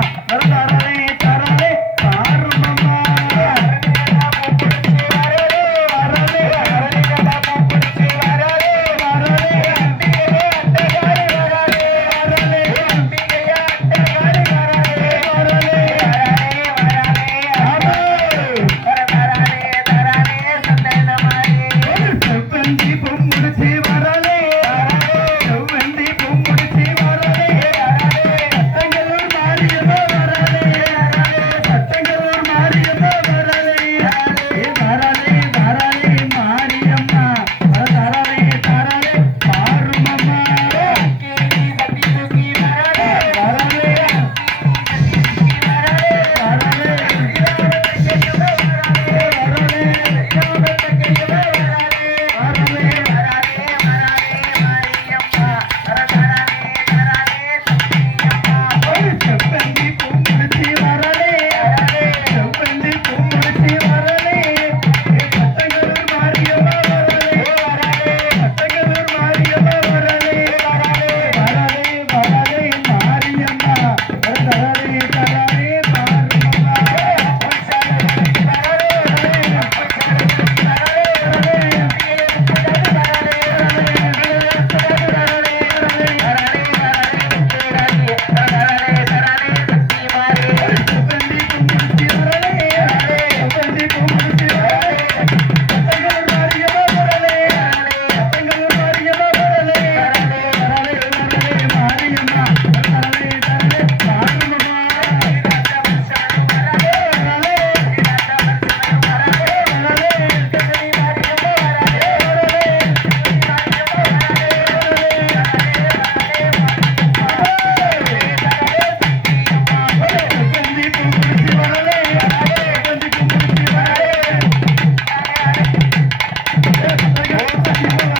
வரண்டா